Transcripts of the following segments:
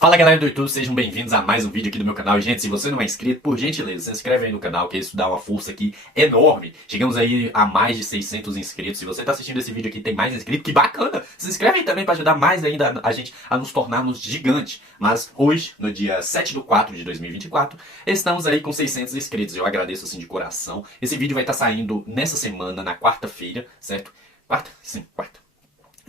Fala galera do YouTube, sejam bem-vindos a mais um vídeo aqui do meu canal. E, gente, se você não é inscrito, por gentileza, se inscreve aí no canal, que isso dá uma força aqui enorme. Chegamos aí a mais de 600 inscritos. Se você tá assistindo esse vídeo aqui e tem mais inscritos, que bacana! Se inscreve aí também para ajudar mais ainda a gente a nos tornarmos gigantes. Mas hoje, no dia 7/4 de 2024, estamos aí com 600 inscritos. Eu agradeço assim de coração. Esse vídeo vai estar saindo nessa semana, na quarta-feira, certo? Quarta? Sim, quarta.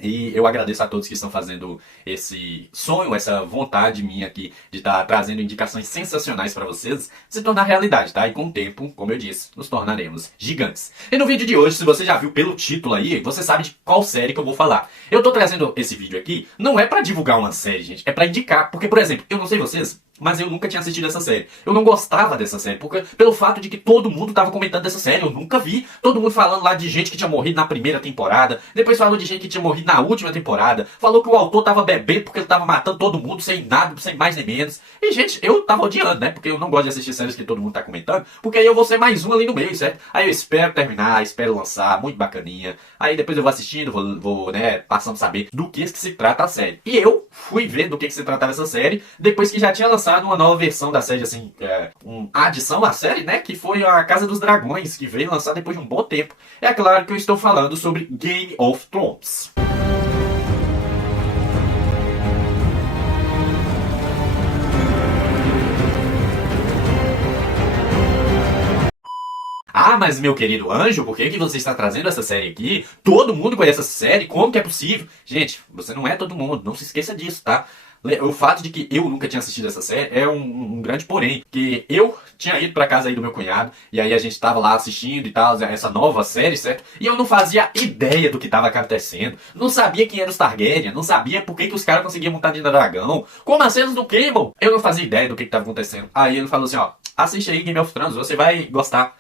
E eu agradeço a todos que estão fazendo esse sonho, essa vontade minha aqui de estar trazendo indicações sensacionais para vocês se tornar realidade, tá? E com o tempo, como eu disse, nos tornaremos gigantes. E no vídeo de hoje, se você já viu pelo título aí, você sabe de qual série que eu vou falar. Eu tô trazendo esse vídeo aqui, não é para divulgar uma série, gente, é para indicar. Porque, por exemplo, eu não sei vocês, mas eu nunca tinha assistido essa série. Eu não gostava dessa série, porque pelo fato de que todo mundo tava comentando dessa série, eu nunca vi. Todo mundo falando lá de gente que tinha morrido na primeira temporada, depois falou de gente que tinha morrido na última temporada, falou que o autor tava bebendo porque ele tava matando todo mundo, sem nada, sem mais nem menos. E, gente, eu tava odiando, né? Porque eu não gosto de assistir séries que todo mundo tá comentando, porque aí eu vou ser mais um ali no meio, certo? Aí eu espero terminar, espero lançar, muito bacaninha. Aí depois eu vou assistindo, vou né, passando a saber do que se trata a série. E eu fui ver do que se tratava essa série, depois que já tinha lançado uma nova versão da série, assim, uma adição à série, né, que foi a Casa dos Dragões, que veio lançar depois de um bom tempo. É claro que eu estou falando sobre Game of Thrones. Ah, mas meu querido anjo, por que você está trazendo essa série aqui? Todo mundo conhece essa série, como que é possível? Gente, você não é todo mundo, não se esqueça disso, tá? O fato de que eu nunca tinha assistido essa série é um grande porém, que eu tinha ido pra casa aí do meu cunhado, e aí a gente tava lá assistindo e tal, essa nova série, certo? E eu não fazia ideia do que tava acontecendo, não sabia quem era os Targaryen, não sabia por que os caras conseguiam montar de dragão, como as cenas do Cable, eu não fazia ideia do que tava acontecendo. Aí ele falou assim, ó, assiste aí Game of Thrones, você vai gostar.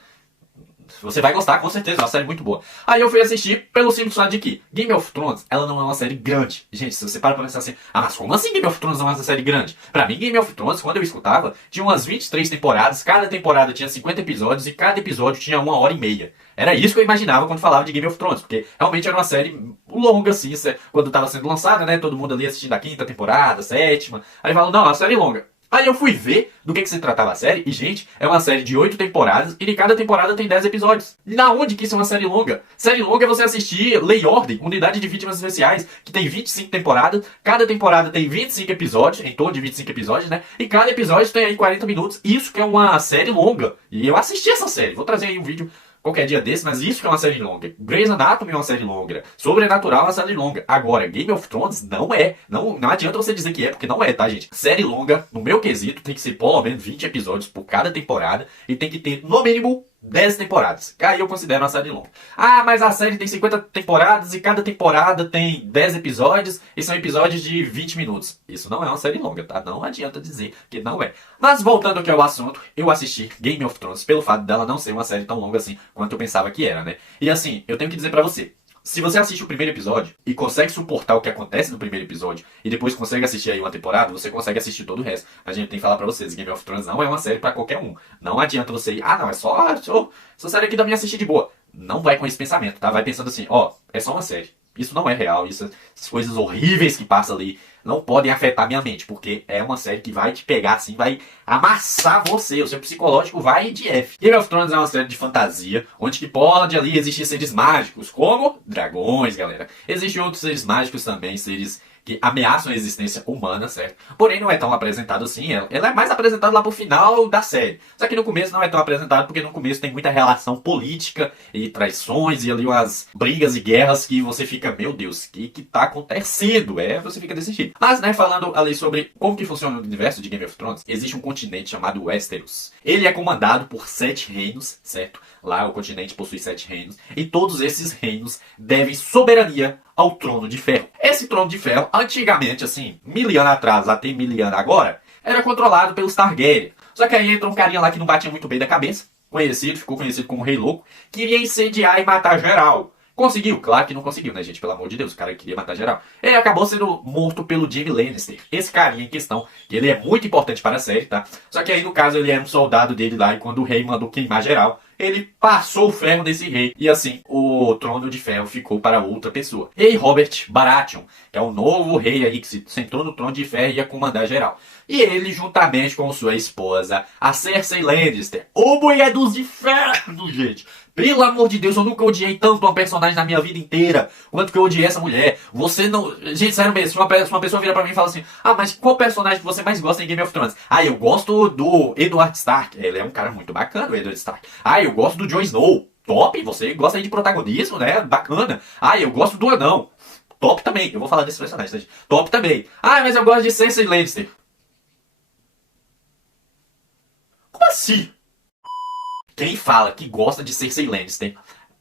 Você vai gostar, com certeza, é uma série muito boa. Aí eu fui assistir pelo simples fato de que Game of Thrones, ela não é uma série grande. Gente, se você para pra pensar assim, ah, mas como assim Game of Thrones não é uma série grande? Pra mim, Game of Thrones, quando eu escutava, tinha umas 23 temporadas, cada temporada tinha 50 episódios e cada episódio tinha 1h30. Era isso que eu imaginava quando falava de Game of Thrones, porque realmente era uma série longa, assim, quando estava sendo lançada, né, todo mundo ali assistindo a quinta temporada, sétima, aí falou, não, é uma série longa. Aí eu fui ver do que se tratava a série, e gente, é uma série de 8 temporadas, e de cada temporada tem 10 episódios. Na onde que isso é uma série longa? Série longa é você assistir Lei e Ordem, Unidade de Vítimas Especiais, que tem 25 temporadas, cada temporada tem 25 episódios, em torno de 25 episódios, né? E cada episódio tem aí 40 minutos, isso que é uma série longa. E eu assisti essa série, vou trazer aí um vídeo qualquer dia desse, mas isso que é uma série longa. Grey's Anatomy é uma série longa. Sobrenatural é uma série longa. Agora, Game of Thrones não é. Não adianta você dizer que é, porque não é, tá, gente? Série longa, no meu quesito, tem que ser pelo menos 20 episódios por cada temporada e tem que ter, no mínimo, 10 temporadas. Aí eu considero uma série longa. Ah, mas a série tem 50 temporadas e cada temporada tem 10 episódios e são episódios de 20 minutos. Isso não é uma série longa, tá? Não adianta dizer que não é. Mas voltando aqui ao assunto, eu assisti Game of Thrones pelo fato dela não ser uma série tão longa assim quanto eu pensava que era, né? E assim, eu tenho que dizer pra você, se você assiste o primeiro episódio e consegue suportar o que acontece no primeiro episódio e depois consegue assistir aí uma temporada, você consegue assistir todo o resto. A gente tem que falar pra vocês, Game of Thrones não é uma série pra qualquer um. Não adianta você ir, ah não, é só essa série aqui dá pra me assistir de boa. Não vai com esse pensamento, tá? Vai pensando assim, ó, é só uma série. Isso não é real, essas coisas horríveis que passam ali não podem afetar minha mente, porque é uma série que vai te pegar assim, vai amassar você, o seu psicológico vai de F. Game of Thrones é uma série de fantasia, onde que pode ali existir seres mágicos, como dragões, galera. Existem outros seres mágicos também, seres que ameaçam a existência humana, certo? Porém, não é tão apresentado assim. Ela é mais apresentada lá pro final da série. Só que no começo não é tão apresentado, porque no começo tem muita relação política e traições e ali umas brigas e guerras que você fica, meu Deus, o que tá acontecendo? Você fica desse jeito. Mas, né, falando ali sobre como que funciona o universo de Game of Thrones, existe um continente chamado Westeros. Ele é comandado por 7 reinos, certo? Lá o continente possui 7 reinos. E todos esses reinos devem soberania ao Trono de Ferro. Esse Trono de Ferro, antigamente, assim, 1000 anos atrás, até 1000 anos agora, era controlado pelos Targaryen. Só que aí entra um carinha lá que não batia muito bem da cabeça, ficou conhecido como Rei Louco, queria incendiar e matar geral. Conseguiu? Claro que não conseguiu, né, gente? Pelo amor de Deus, o cara queria matar geral. Ele acabou sendo morto pelo Jaime Lannister. Esse carinha em questão, que ele é muito importante para a série, tá? Só que aí, no caso, ele era um soldado dele lá, e quando o rei mandou queimar geral, ele passou o ferro desse rei. E assim, o trono de ferro ficou para outra pessoa. Rei Robert Baratheon, que é o novo rei aí que se sentou no trono de ferro e ia comandar geral. E ele, juntamente com sua esposa, a Cersei Lannister, o mulher dos infernos, gente. Pelo amor de Deus, eu nunca odiei tanto uma personagem na minha vida inteira quanto que eu odiei essa mulher. Você não... Gente, sério mesmo, se uma pessoa vira pra mim e fala assim, ah, mas qual personagem que você mais gosta em Game of Thrones? Ah, eu gosto do Eddard Stark. Ele é um cara muito bacana, o Eddard Stark. Ah, eu gosto do Jon Snow. Top, você gosta aí de protagonismo, né? Bacana. Ah, eu gosto do Anão. Top também. Eu vou falar desse personagem, tá, gente? Top também. Ah, mas eu gosto de Cersei Lannister. Como assim? Quem fala que gosta de Cersei Lannister,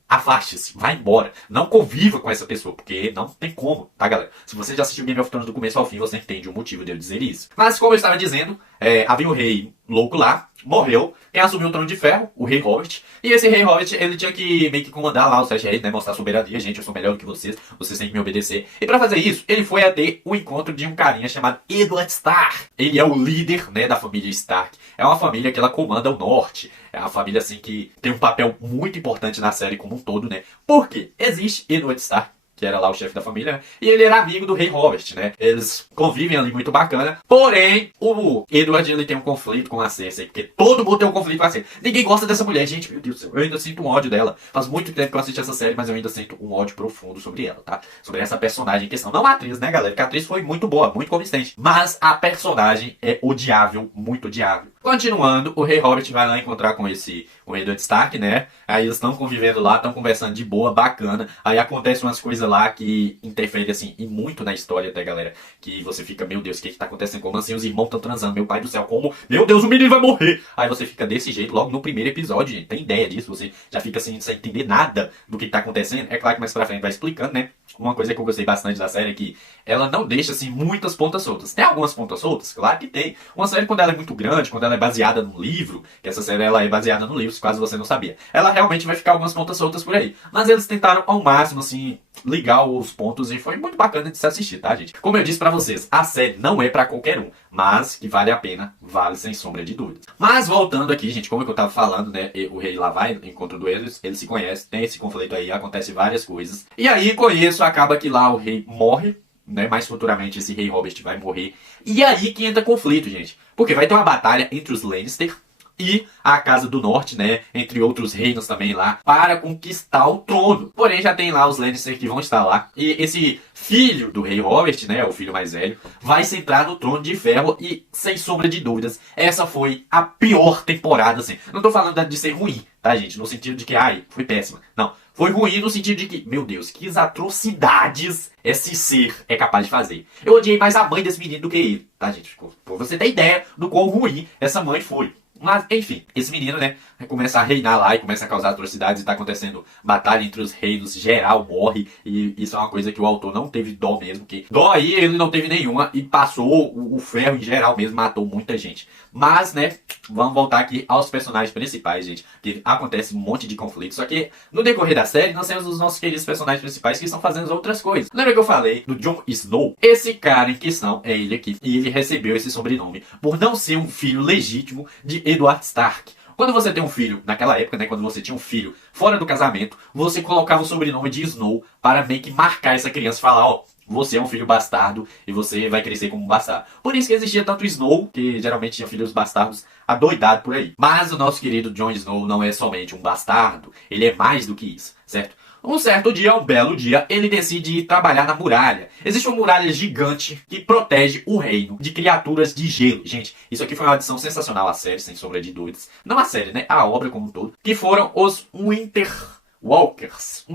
afaste-se, vá embora. Não conviva com essa pessoa, porque não tem como, tá, galera? Se você já assistiu Game of Thrones do começo ao fim, você entende o motivo de eu dizer isso. Mas, como eu estava dizendo, havia um rei louco lá, morreu. Quem assumiu o trono de ferro? O rei Robert. E esse rei Robert, ele tinha que meio que comandar lá os 7 reis, né? Mostrar soberania. Gente, eu sou melhor do que vocês têm que me obedecer. E pra fazer isso, ele foi a ter o encontro de um carinha chamado Eddard Stark. Ele é o líder, né, da família Stark. É uma família que ela comanda o norte. É uma família, assim, que tem um papel muito importante na série como um todo, né? Porque existe Eddard Stark, que era lá o chefe da família, né? E ele era amigo do rei Robert, né? Eles convivem ali muito bacana. Porém, o Edward, ele tem um conflito com a Cersei, porque todo mundo tem um conflito com a Cersei. Ninguém gosta dessa mulher, gente, meu Deus do céu. Eu ainda sinto um ódio dela. Faz muito tempo que eu assisti essa série, mas eu ainda sinto um ódio profundo sobre ela, tá? Sobre essa personagem em questão. Não a atriz, né, galera? Porque a atriz foi muito boa, muito convincente. Mas a personagem é odiável, muito odiável. Continuando, o rei Robert vai lá encontrar com o Eddard Stark, né? Aí eles estão convivendo lá, estão conversando de boa, bacana. Aí acontecem umas coisas lá que interferem, assim, e muito na história até, galera. Que você fica, meu Deus, o que tá acontecendo? Como assim os irmãos estão transando? Meu pai do céu, como? Meu Deus, o menino vai morrer! Aí você fica desse jeito logo no primeiro episódio, gente. Tem ideia disso? Você já fica assim, sem entender nada do que tá acontecendo. É claro que mais pra frente vai explicando, né? Uma coisa que eu gostei bastante da série é que ela não deixa, assim, muitas pontas soltas. Tem algumas pontas soltas? Claro que tem. Uma série, quando ela é muito grande, quando ela é baseada num livro, que essa série ela é baseada no livro, caso você não sabia, ela realmente vai ficar algumas pontas soltas por aí. Mas eles tentaram ao máximo, assim, ligar os pontos e foi muito bacana de se assistir, tá, gente? Como eu disse pra vocês, a série não é pra qualquer um, mas que vale a pena, vale sem sombra de dúvidas. Mas voltando aqui, gente, como é que eu tava falando, né? O rei lá vai, encontro do Eddard, eles se conhecem, tem esse conflito aí, acontece várias coisas. E aí, com isso, acaba que lá o rei morre, né? Mais futuramente esse rei Robert vai morrer. E aí que entra conflito, gente. Porque vai ter uma batalha entre os Lannister e a Casa do Norte, né, entre outros reinos também lá, para conquistar o trono. Porém, já tem lá os Lannister que vão estar lá. E esse filho do rei Robert, né, o filho mais velho, vai sentar no trono de ferro e, sem sombra de dúvidas, essa foi a pior temporada, assim. Não tô falando de ser ruim, tá, gente? No sentido de que, ai, foi péssima. Não. Foi ruim no sentido de que, meu Deus, que atrocidades esse ser é capaz de fazer. Eu odiei mais a mãe desse menino do que ele, tá, gente? Pra você ter ideia do quão ruim essa mãe foi. Mas, enfim, esse menino, né, começa a reinar lá e começa a causar atrocidades e tá acontecendo batalha entre os reinos, geral morre, e isso é uma coisa que o autor não teve dó mesmo, que dó aí ele não teve nenhuma e passou o ferro em geral mesmo, matou muita gente. Mas, né, vamos voltar aqui aos personagens principais, gente, que acontece um monte de conflitos, só que no decorrer da série nós temos os nossos queridos personagens principais que estão fazendo outras coisas. Lembra que eu falei do Jon Snow? Esse cara em questão é ele aqui, e ele recebeu esse sobrenome por não ser um filho legítimo de Eddard Stark. Quando você tem um filho, naquela época, né, quando você tinha um filho fora do casamento, você colocava o sobrenome de Snow para meio que marcar essa criança e falar, ó, você é um filho bastardo e você vai crescer como um bastardo. Por isso que existia tanto Snow, que geralmente tinha filhos bastardos adoidados por aí. Mas o nosso querido Jon Snow não é somente um bastardo, ele é mais do que isso, certo? Um certo dia, um belo dia, ele decide ir trabalhar na muralha. Existe uma muralha gigante que protege o reino de criaturas de gelo. Gente, isso aqui foi uma adição sensacional à série, sem sombra de dúvidas. Não a série, né? A obra como um todo. Que foram os Winterwalkers,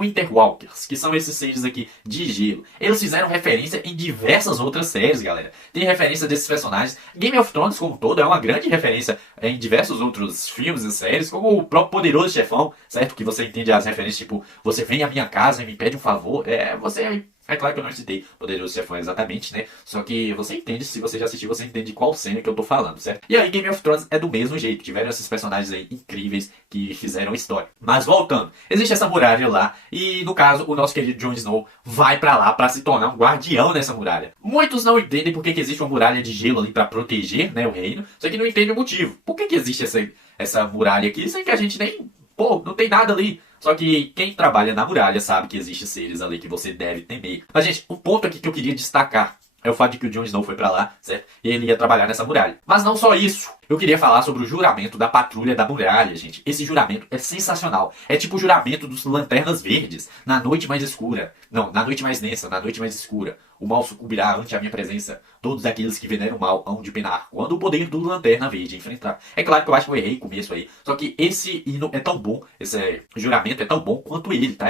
que são esses seres aqui de gelo. Eles fizeram referência em diversas outras séries, galera. Tem referência desses personagens. Game of Thrones, como um todo, é uma grande referência em diversos outros filmes e séries, como o próprio Poderoso Chefão, certo? Que você entende as referências, tipo, você vem à minha casa e me pede um favor. É claro que eu não citei Poderoso Chefão exatamente, né? Só que você entende, se você já assistiu, você entende qual cena que eu tô falando, certo? E aí Game of Thrones é do mesmo jeito. Tiveram esses personagens aí incríveis que fizeram história. Mas voltando, existe essa muralha lá e, no caso, o nosso querido Jon Snow vai pra lá pra se tornar um guardião nessa muralha. Muitos não entendem por que existe uma muralha de gelo ali pra proteger, né, o reino. Só que não entendem o motivo. Por que existe essa muralha aqui sem que a gente nem Pô, não tem nada ali. Só que quem trabalha na muralha sabe que existem seres ali que você deve temer. Mas, gente, o ponto aqui que eu queria destacar é o fato de que o Jon Snow foi pra lá, certo? E ele ia trabalhar nessa muralha. Mas não só isso. Eu queria falar sobre o juramento da Patrulha da Muralha, gente. Esse juramento é sensacional. É tipo o juramento dos Lanternas Verdes. Na noite mais escura. Não, na noite mais densa, na noite mais escura. O mal sucumbirá ante a minha presença. Todos aqueles que veneram o mal hão de penar. Quando o poder do Lanterna Verde enfrentar. É claro que eu acho que eu errei no começo aí. Só que esse hino é tão bom. Esse juramento é tão bom quanto ele, tá?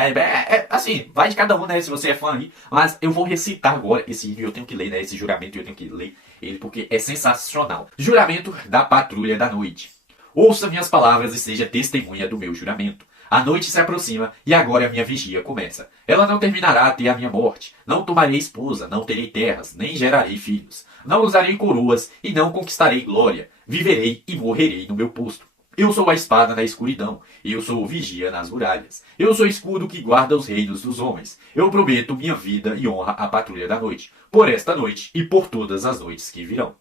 Assim, vai de cada um, né? Se você é fã aí. Mas eu vou recitar agora esse hino. Eu tenho que ler, né? Esse juramento eu tenho que ler ele porque é sensacional. Juramento da Patrulha da Noite. Ouça minhas palavras e seja testemunha do meu juramento. A noite se aproxima e agora a minha vigia começa. Ela não terminará até a minha morte. Não tomarei esposa, não terei terras, nem gerarei filhos. Não usarei coroas e não conquistarei glória. Viverei e morrerei no meu posto. Eu sou a espada na escuridão. Eu sou o vigia nas muralhas. Eu sou o escudo que guarda os reinos dos homens. Eu prometo minha vida e honra à patrulha da noite. Por esta noite e por todas as noites que virão.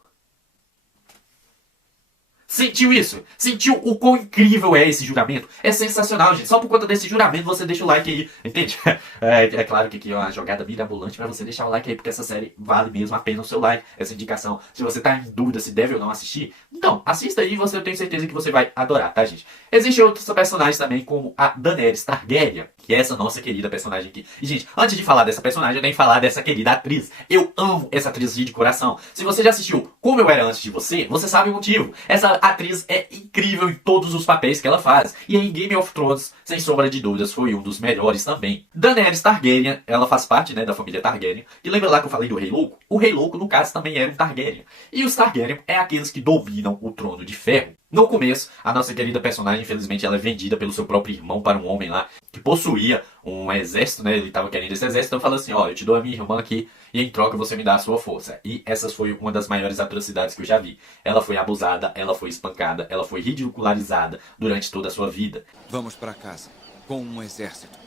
Sentiu isso? Sentiu o quão incrível é esse juramento? É sensacional, gente. Só por conta desse juramento você deixa o like aí, entende? É claro que aqui é uma jogada mirabolante pra você deixar o like aí, porque essa série vale mesmo a pena o seu like, essa indicação. Se você tá em dúvida se deve ou não assistir, então assista aí e eu tenho certeza que você vai adorar, tá, gente? Existem outros personagens também, como a Daenerys Targaryen, que é essa nossa querida personagem aqui. E, gente, antes de falar dessa personagem, eu tenho que falar dessa querida atriz. Eu amo essa atriz de coração. Se você já assistiu Como Eu Era Antes de Você, você sabe o motivo. Essa atriz é incrível em todos os papéis que ela faz. E em Game of Thrones, sem sombra de dúvidas, foi um dos melhores também. Daenerys Targaryen, ela faz parte, né, da família Targaryen. E lembra lá que eu falei do Rei Louco? O Rei Louco, no caso, também era um Targaryen. E os Targaryen é aqueles que dominam o Trono de Ferro. No começo, a nossa querida personagem, infelizmente, ela é vendida pelo seu próprio irmão para um homem lá que possuía um exército, né? Ele estava querendo esse exército, então falou assim, ó, eu te dou a minha irmã aqui e em troca você me dá a sua força. E essa foi uma das maiores atrocidades que eu já vi. Ela foi abusada, ela foi espancada, ela foi ridicularizada durante toda a sua vida. Vamos para casa com um exército.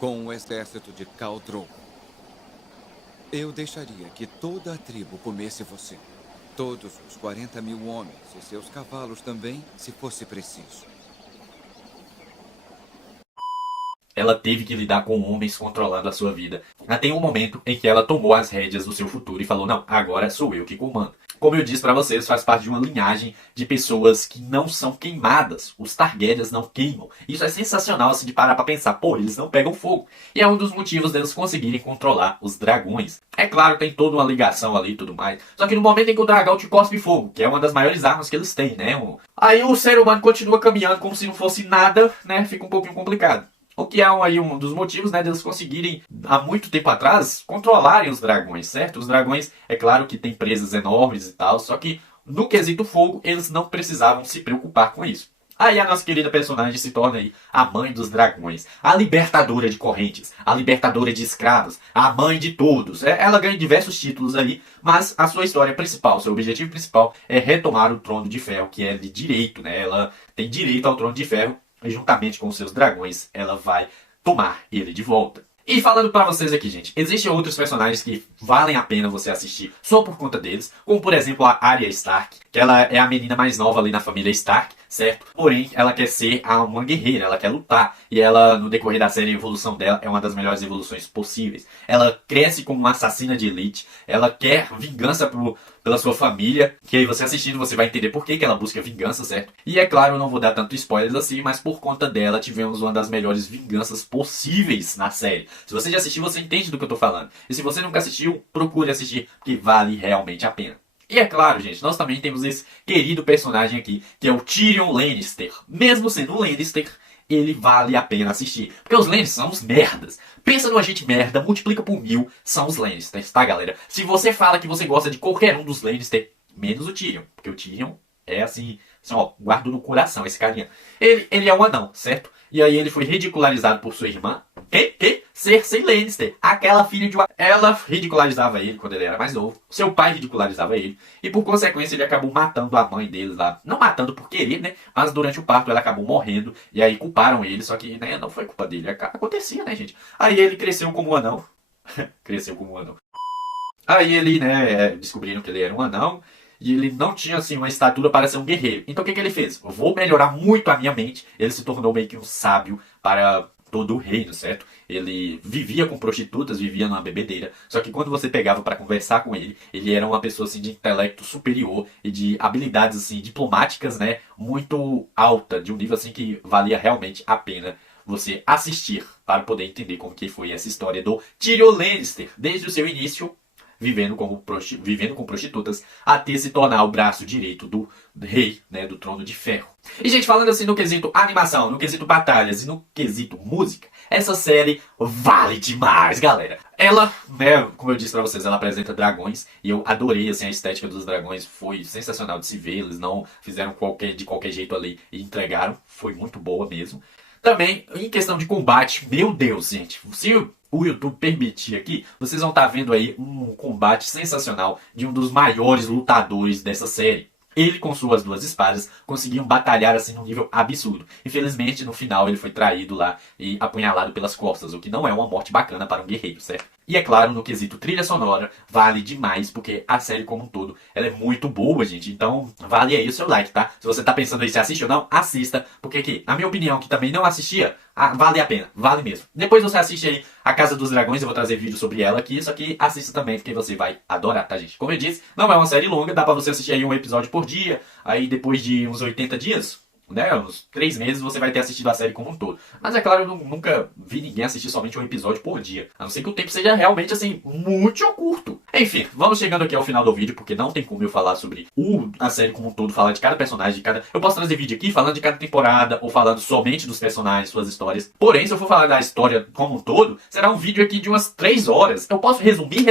Com o exército de Khal Drogo. Eu deixaria que toda a tribo comesse você. Todos os 40 mil homens e seus cavalos também, se fosse preciso. Ela teve que lidar com homens controlando a sua vida. Até um momento em que ela tomou as rédeas do seu futuro e falou, não, agora sou eu que comando. Como eu disse pra vocês, faz parte de uma linhagem de pessoas que não são queimadas. Os Targaryens não queimam. Isso é sensacional, assim, de parar pra pensar. Pô, eles não pegam fogo. E é um dos motivos deles conseguirem controlar os dragões. É claro, tem toda uma ligação ali e tudo mais. Só que no momento em que o dragão te cospe fogo, que é uma das maiores armas que eles têm, né? Aí o ser humano continua caminhando como se não fosse nada, né? Fica um pouquinho complicado. O que é aí um dos motivos, né, deles conseguirem, há muito tempo atrás, controlarem os dragões, certo? Os dragões, é claro que tem presas enormes e tal, só que no quesito fogo, eles não precisavam se preocupar com isso. Aí a nossa querida personagem se torna aí a mãe dos dragões, a libertadora de correntes, a libertadora de escravos, a mãe de todos. Ela ganha diversos títulos aí, mas a sua história principal, seu objetivo principal é retomar o trono de ferro, que é de direito, né? Ela tem direito ao trono de ferro, e juntamente com seus dragões, ela vai tomar ele de volta. E falando pra vocês aqui, gente, existem outros personagens que valem a pena você assistir só por conta deles, como por exemplo a Arya Stark, que ela é a menina mais nova ali na família Stark, certo? Porém, ela quer ser uma guerreira, ela quer lutar, e ela, no decorrer da série, a evolução dela é uma das melhores evoluções possíveis. Ela cresce como uma assassina de elite, ela quer vingança pela sua família, que aí você assistindo você vai entender por que ela busca vingança, certo? E é claro, eu não vou dar tanto spoilers assim, mas por conta dela tivemos uma das melhores vinganças possíveis na série. Se você já assistiu, você entende do que eu tô falando. E se você nunca assistiu, procure assistir, porque vale realmente a pena. E é claro, gente, nós também temos esse querido personagem aqui, que é o Tyrion Lannister. Mesmo sendo um Lannister, ele vale a pena assistir. Porque os Lannisters são os merdas. Pensa no agente merda, multiplica por 1000, são os Lannisters, tá, galera? Se você fala que você gosta de qualquer um dos Lannister, menos o Tyrion. Porque o Tyrion é assim ó, guardo no coração esse carinha. Ele é um anão, certo? E aí ele foi ridicularizado por sua irmã. Que? Cersei Lannister. Aquela filha de uma... Ela ridicularizava ele quando ele era mais novo. Seu pai ridicularizava ele. E por consequência ele acabou matando a mãe deles lá. Não matando por querer, né? Mas durante o parto ela acabou morrendo. E aí culparam ele. Só que, né, não foi culpa dele. Acontecia, né, gente? Aí ele cresceu como um anão. Cresceu como um anão. Aí ele, né, descobriram que ele era um anão. e ele não tinha assim uma estatura para ser um guerreiro. Então o que ele fez? Eu vou melhorar muito a minha mente. Ele se tornou meio que um sábio para todo o reino, certo? Ele vivia com prostitutas, vivia numa bebedeira. Só que quando você pegava para conversar com ele, ele era uma pessoa assim de intelecto superior e de habilidades assim diplomáticas, né, muito alta, de um nível assim que valia realmente a pena você assistir para poder entender como que foi essa história do Tyrion Lannister desde o seu início vivendo com prostitutas, até se tornar o braço direito do rei, né, do Trono de Ferro. E, gente, falando assim no quesito animação, no quesito batalhas e no quesito música, essa série vale demais, galera. Ela, né, como eu disse pra vocês, ela apresenta dragões e eu adorei, assim, a estética dos dragões. Foi sensacional de se ver, eles não fizeram de qualquer jeito ali e entregaram. Foi muito boa mesmo. Também, em questão de combate, meu Deus, gente, se o YouTube permitir aqui, vocês vão estar vendo aí um combate sensacional de um dos maiores lutadores dessa série. Ele, com suas duas espadas, conseguiam batalhar assim num nível absurdo. Infelizmente, no final, ele foi traído lá e apunhalado pelas costas, o que não é uma morte bacana para um guerreiro, certo? E é claro, no quesito trilha sonora, vale demais, porque a série como um todo, ela é muito boa, gente. Então, vale aí o seu like, tá? Se você tá pensando aí se assiste ou não, assista, porque aqui, na minha opinião, que também não assistia, vale a pena, vale mesmo. Depois você assiste aí A Casa dos Dragões, eu vou trazer vídeo sobre ela aqui, só que assista também, porque você vai adorar, tá, gente? Como eu disse, não é uma série longa, dá pra você assistir aí um episódio por dia, aí depois de uns 80 dias, né, uns 3 meses você vai ter assistido a série como um todo. Mas é claro, eu nunca vi ninguém assistir somente um episódio por dia. A não ser que o tempo seja realmente, assim, muito curto. Enfim, vamos chegando aqui ao final do vídeo, porque não tem como eu falar sobre a série como um todo, falar de cada personagem, Eu posso trazer vídeo aqui falando de cada temporada, ou falando somente dos personagens, suas histórias. Porém, se eu for falar da história como um todo, será um vídeo aqui de umas 3 horas. Eu posso resumir,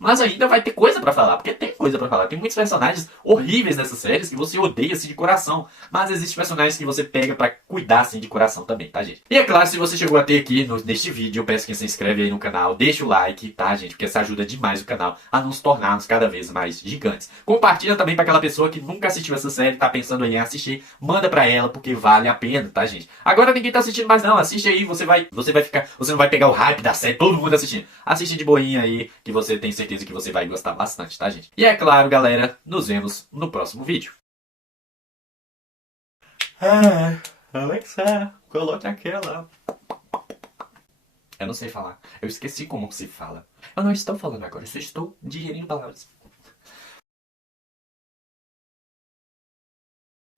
mas ainda vai ter coisa pra falar, porque tem coisa pra falar. Tem muitos personagens horríveis nessas séries que você odeia assim de coração, mas existem personagens que você pega pra cuidar assim de coração também, tá, gente? E é claro, se você chegou até aqui neste vídeo, eu peço que se inscreve aí no canal, deixa o like, tá, gente? Porque isso ajuda demais o canal a nos tornarmos cada vez mais gigantes. Compartilha também pra aquela pessoa que nunca assistiu essa série, tá pensando em assistir, manda pra ela, porque vale a pena, tá, gente? Agora ninguém tá assistindo mais não, assiste aí, você não vai pegar o hype da série, todo mundo assistindo. Assiste de boinha aí, que você tem certeza que você vai gostar bastante, tá, gente? E é claro, galera, nos vemos no próximo vídeo. Alexa, coloque aquela. Eu não sei falar. Eu esqueci como se fala. Eu não estou falando agora, eu só estou digerindo palavras.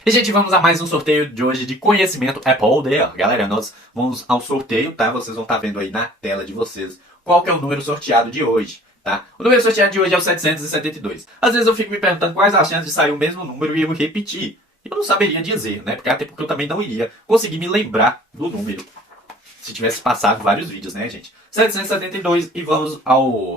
E, gente, vamos a mais um sorteio de hoje de conhecimento Apple Day. Galera, nós vamos ao sorteio, tá? Vocês vão estar vendo aí na tela de vocês qual que é o número sorteado de hoje. Tá? O número sorteado de hoje é o 772. Às vezes eu fico me perguntando quais as chances de sair o mesmo número e eu repetir. Eu não saberia dizer, né? Até porque eu também não iria conseguir me lembrar do número se tivesse passado vários vídeos, né, gente? 772 e vamos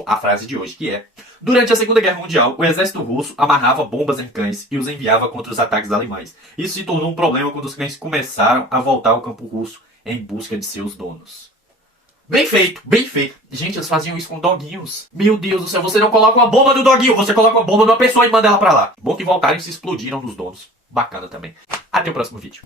à frase de hoje, que é: durante a Segunda Guerra Mundial, o exército russo amarrava bombas em cães e os enviava contra os ataques alemães. Isso se tornou um problema quando os cães começaram a voltar ao campo russo em busca de seus donos. Bem feito, bem feito. Gente, eles faziam isso com doguinhos. Meu Deus do céu, você não coloca uma bomba no doguinho, você coloca uma bomba numa pessoa e manda ela pra lá. Bom que voltaram e se explodiram dos donos. Bacana também. Até o próximo vídeo.